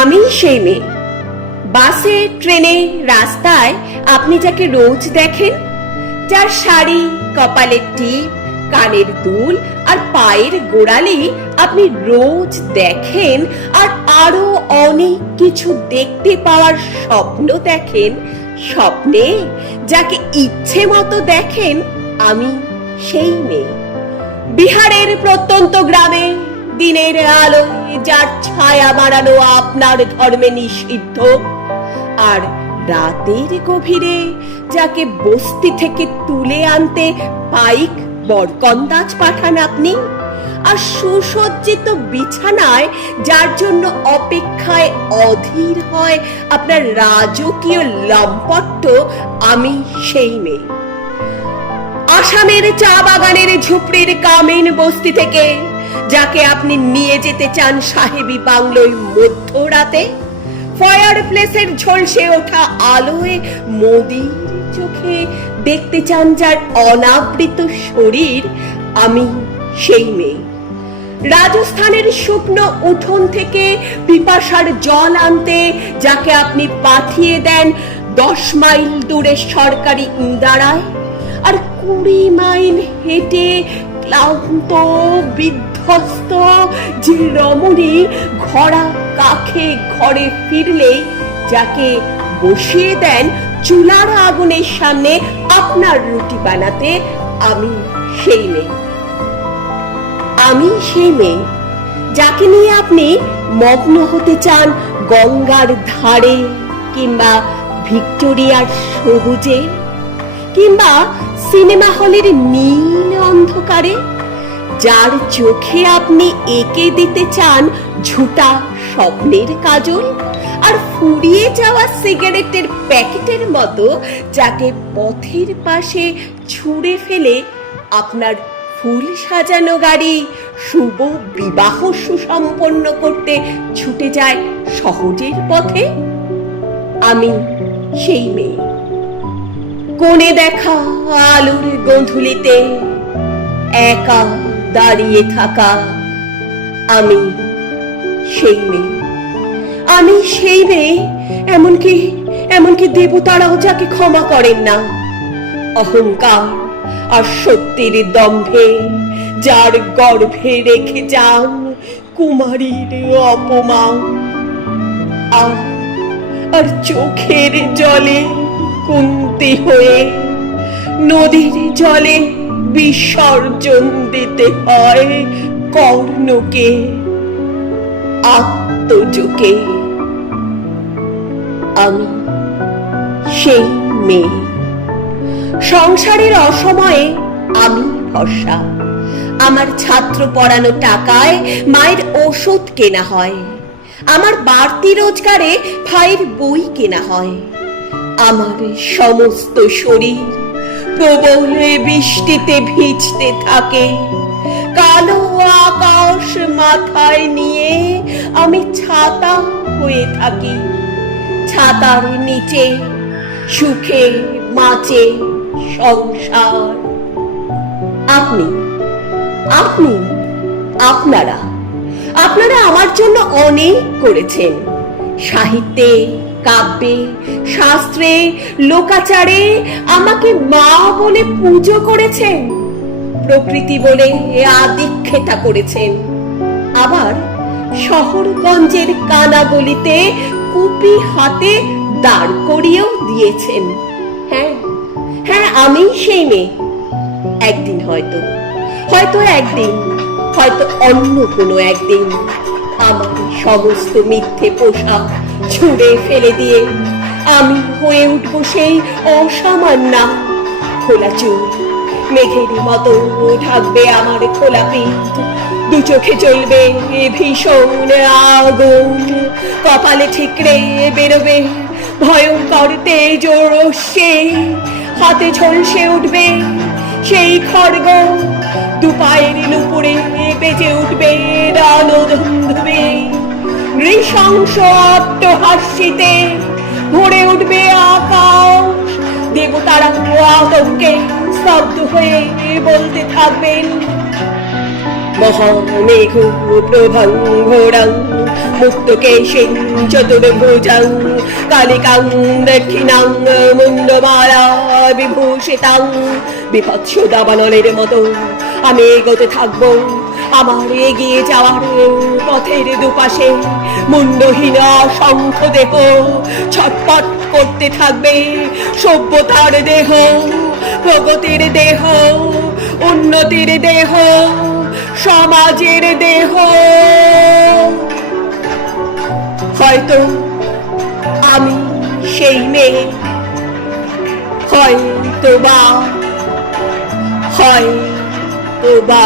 আমি সেই মেয়ে। বাসে, ট্রেনে, রাস্তায় আপনি যাকে রোজ দেখেন, যার শাড়ি, কপালের টিপ, কানের দুল আর পায়ের গোড়ালি আপনি রোজ দেখেন আর আরও অনেক কিছু দেখতে পাওয়ার স্বপ্ন দেখেন, স্বপ্নে যাকে ইচ্ছে মতো দেখেন, আমি সেই মেয়ে। বিহারের প্রত্যন্ত গ্রামে দিনের আলো। যার ছায়া মারানো আপনার ধর্মে নিষিদ্ধ। আর রাতের গভীরে যাকে বস্তি থেকে তুলে আনতে পাইক বরকন্দাজ পাঠান আপনি, আর সুসজ্জিত বিছানায় যার জন্য অপেক্ষায় অধীর হয় আপনার রাজকীয় লম্পট্ট, আমি সেই মেয়ে। আসামের চা বাগানের ঝুপড়ির কামিন বস্তি থেকে যাকে আপনি নিয়ে যেতে চান সাহেবী বাংলোয় মধ্যরাতে ফায়ার প্লেসের ঝলসে ওঠা আলোয় মোদির চোখে দেখতে চান যার অনাবৃত শরীর, আমি সেই মেয়ে। রাজস্থানের শুকনো উঠোন থেকে পিপাসার জল আনতে যাকে আপনি পাঠিয়ে দেন দশ মাইল দূরে সরকারি ইন্দারায়, আর কুড়ি মাইল হেঁটে ক্লান্ত বিধ্বস্ত যে রমণী ঘোড়া কাখে ঘরে ফিরলে যাকে বসিয়ে দেন চুলার আগুনের সামনে আপনার রুটি বানাতে আমি সেই মেয়ে। আমি সেই মেয়ে যাকে নিয়ে আপনি মগ্ন হতে চান গঙ্গার ধারে কিংবা ভিক্টোরিয়ার সবুজে কিংবা সিনেমা হলের নীল অন্ধকারে। যার চোখে আপনি এঁকে দিতে চান ঝুটা স্বপ্নের কাজল আর ফুরিয়ে যাওয়া সিগারেটের প্যাকেটের মতো যাকে পথের পাশে ছুঁড়ে ফেলে আপনার ফুল সাজানো গাড়ি শুভ বিবাহ সুসম্পন্ন করতে ছুটে যায় সহজের পথে। আমি সেই মেয়ে। কোণে দেখা আলোর গন্ধুলিতে একা দাঁড়িয়ে থাকা আমি সেই মেয়ে। আমি সেই মেয়ে, এমনকি এমনকি দেবতারাও যাকে ক্ষমা করেন না। অহংকার আর সত্যের দম্ভে যার গর্ভে রেখে যান কুমারীর অপমান। আর চোখের জলে কুন্তি হয়ে নদীর জলে বিসর্জন দিতে হয় কর্ণকে, আত্মযোগে। আমি সেই মেয়ে। সংসারের অসময়ে আমি ভরসা। আমার ছাত্র পড়ানো টাকায় মায়ের ওষুধ কেনা হয়। আমার বাড়তি রোজগারে ভাইয়ের বই কেনা হয়। আমার সমস্ত শরীর প্রবলে বৃষ্টিতে ভিজতে থাকে। কালো আকাশ মাথায় নিয়ে আমি ছাতা হয়ে থাকি। ছাতার নিচে সুখে মাচে সংসার। আপনি আপনি, আপনারা আপনারা আমার জন্য অনেক করেছেন। সাহিত্যে কাব্যে, শাস্ত্রে, লোকাচারে আমাকে মা বলে পুজো করেছেন। প্রকৃতি বলে আদিক্ষেতা করেছেন। আবার শহরগঞ্জের কানাগলিতে কুপি হাতে দাঁড় করিয়েও দিয়েছেন। হ্যাঁ হ্যাঁ আমি সেই মেয়ে। একদিন হয়তো হয়তো একদিন, হয়তো অন্য কোনো একদিন আমার সমস্ত মিথ্যে পোশাক ছুঁড়ে ফেলে দিয়ে আমি হয়ে উঠব সেই অসামান্যা খোলা চুল। মেঘের মতো থাকবে আমার খোলা পিঠ। দু চোখে চলবে ভীষণ আগুন। কপালে ঠিকরে বেরোবে ভয়ঙ্কর তেজ রশ্মি। হাতে ঝলসে উঠবে সেই খড়গ। দু পায়ের নুপুরে বেজে উঠবে রানো রণধুন্ধুবে নৃশংস অট্টহাস্যিতে ভরে উঠবে আকাশ। দেবতারা আতঙ্কে স্তব্ধ হয়ে বলতে থাকবেন মহামেঘ প্রভঙ্গরং মুক্তকেশিং চতুর্ভুজং, কালিকাং দক্ষিণাং মুন্ডমালা বিভূষিতাং, বিভৎস দাবানলের মতো আমি এগোতে থাকব। আমার এগিয়ে যাওয়ার পথের দুপাশে মুন্ডহীন অসংখ্য দেহ ছটপট করতে থাকবে। সভ্যতার দেহ, প্রগতির দেহ, উন্নতির দেহ, সমাজের দেহ। হয়তো আমি সেই মেয়ে হয়তো বা হয়তো বা